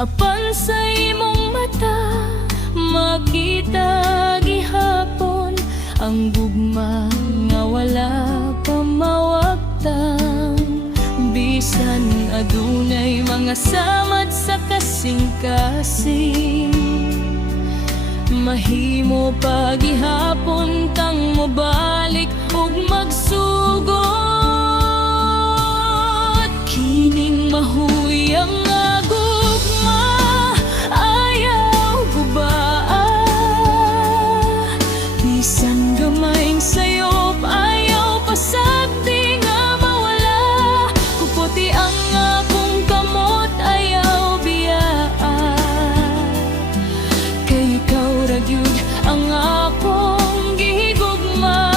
apan sa imong mata makita gihapon ang gugma nga wala pa mawagtang. Bisan adunay mga samad sa kasing-kasing, mahimo pa gihapon kang mobalik ug magsugod. Kining mahuyang nga gugma ayaw gubaa, bisan gamayng sayop ayaw pasagdi nga mawala. Kuputi ang akong kamot ayaw biyaa, kay ikaw ra gyud ang akong gihigugma.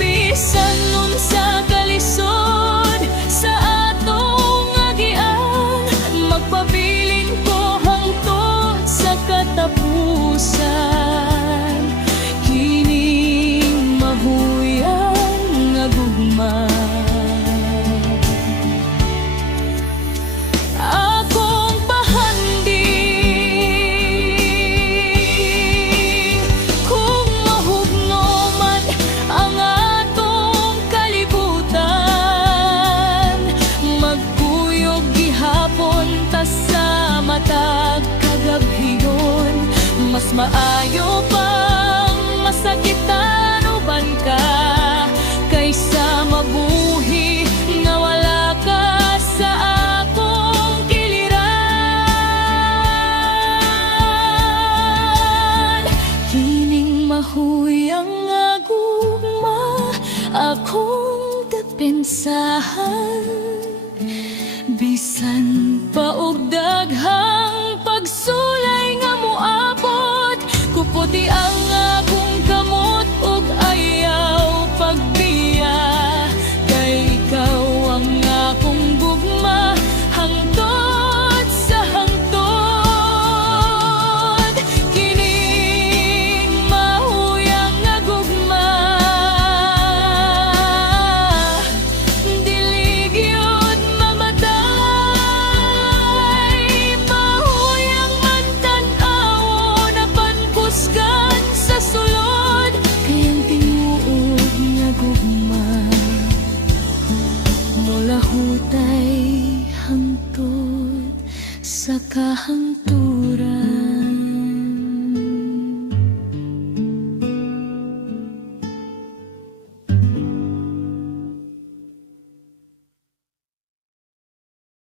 Bisan unsa kalisod sa atong agian, magpabilin ko hangtod sa katapusan. Kining mahuyang nga gugma akong pahanding. Kung mahugnoman ang atong kalibutan, magkuyog gihapon ta sa matag kagabhigon. Mas maayo pang masakitan uban ka kaysa mabuhi nga wala ka sa akong kiliran. Kining mahuyang nga gugma akong depensahan, bisan pa og daghang pagsulay nga moabot. Kuputi ang akong kamot ug ayaw pagbiya, kay ikaw ang akong gugma hangtod sa hangtod. Kining mahuyang nga gugma dili gyud mamatay. Mahuyang man tan-awon apan kusgan sa sulod, kay ang tinuod nga gugma mula hutay hangtod sa kahangtod.